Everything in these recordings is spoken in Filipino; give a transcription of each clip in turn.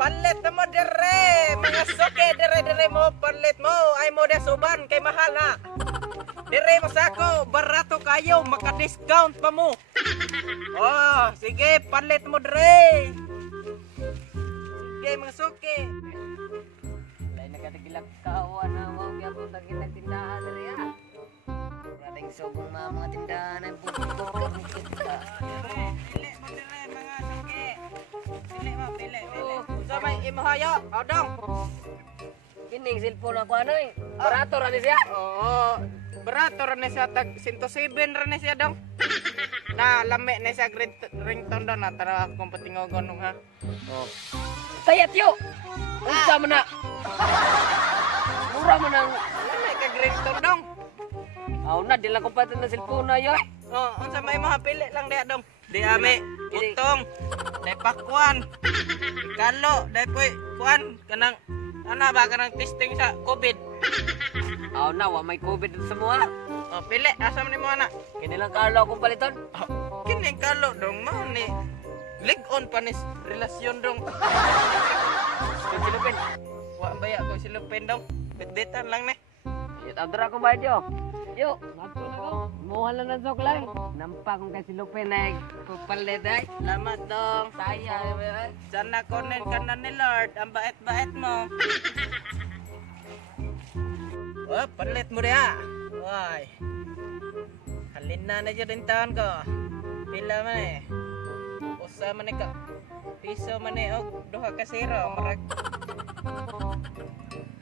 palit na mo dire. Mga suke, dire mo, palit mo. Ay mo de suban, kay mahal na. Dire mo sako, barato kayo, maka-discount pa mo. Oh, sige, palit mo dire. Sige, mga suke. Lain nagkatigilang kawan na mo kaya po tagilang tindahan na rin ah. Dating sugong mga tindahan ay bukit-bukit ka. Pili mo dire, mga suke. Pili mo, pili. Sa may imahayo, odong. Kining cellphone ako ano eh. Barato rin siya. Oo, barato rin siya, tag 107 rin siya dong. Na, lami na siya ringtone doon na, tara akong patingogon nung ha. Oh. Sayat yo! Unsa mo na? Mura mo nang... Lami ka ringtone dong. Aw na, di lang ko pati na cellphone na yo. Oo, unsa may mga pili lang diya dong. Di ame, utong, day pakwan, ikalo, day poy, kuan, kanang, ano ba, kanang testing sa COVID. Aw na, wa may COVID sa mga. Oh, pili, asa man ni mo anak? Kini lang kalo akong paliton. Oh, kining kalo dong, mo ni, lig on pa ni relasyon dong. Kung silupin. Wa baya ko silupin dong, bet-betan lang ni. Yo, tawdra ko ba yo? Yo, nato na ko. Muha lang ng sok lang. Nampak kong kasi lupin na pupalit ay. Salamat dong. Saya, eh. Sana konen ka na ni Lord, ang bait-bait mo. Oh, palit mo rin Why? Halin na dyan rin taon ko. Pila man eh. Usa man ka. Piso man eh. O, duha ka zero. Marag.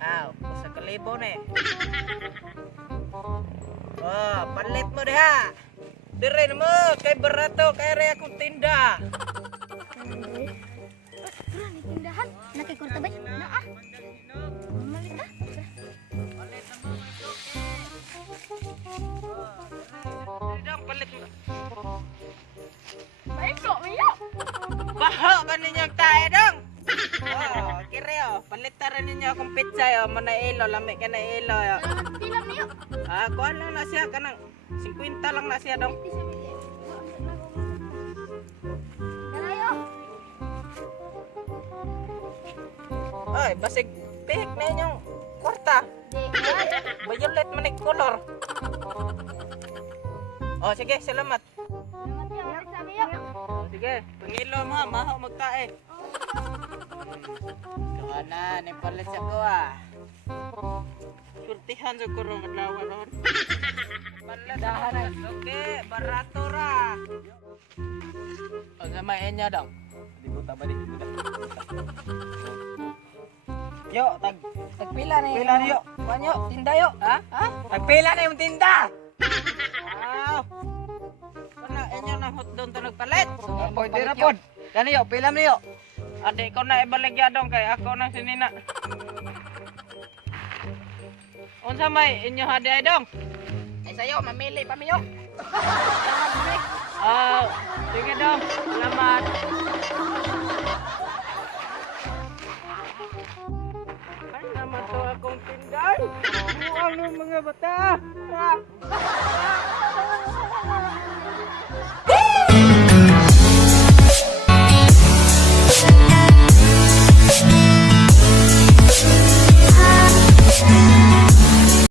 Aw, usa ka libo na eh. Oh, palit mo rin Dire na mo, kay barato, kay rin akong tinda. Ni tindahan, nakikwarta ba? Naa. Malit na. Palit mo. Baik kok, Mio. Baho ka ninyong tayo dong. Oh, kire Palitan rin ninyo akong pizza Mana ilo, lami ka na ilo Pila Mio. Ah, kuha lang na siya kanang 50 lang na siya dong. Darayo. Ay, basig pihik na inyong kwarta. Violet man yung color. Oh, sige, salamat. Selamat ya, Mio. Mio. Oh, sige, pangilo mo, maho magkain. Kahanan, ipalit siya ko Surtihan sa kurong adlaw ron. Dahan na. Okay, barato ra. O sa may enya daw. Di buta ba di? Yo, tagpila ni. Pila niyo. Panyo, tinda yo. Ha? Ha? Tagpila na yung tinda. Wow. Kana enya na hot doon to nagpalit. Pwede ra pod. Kani yo, pila niyo. Ade ko na ibaligya dong kay ako na sinina. Unsa may inyo hadi ay dong? Ay sayo, mamili pa miyo. Oh, sige dong. Salamat. Ay naman to akong tinday. Ano mga bata?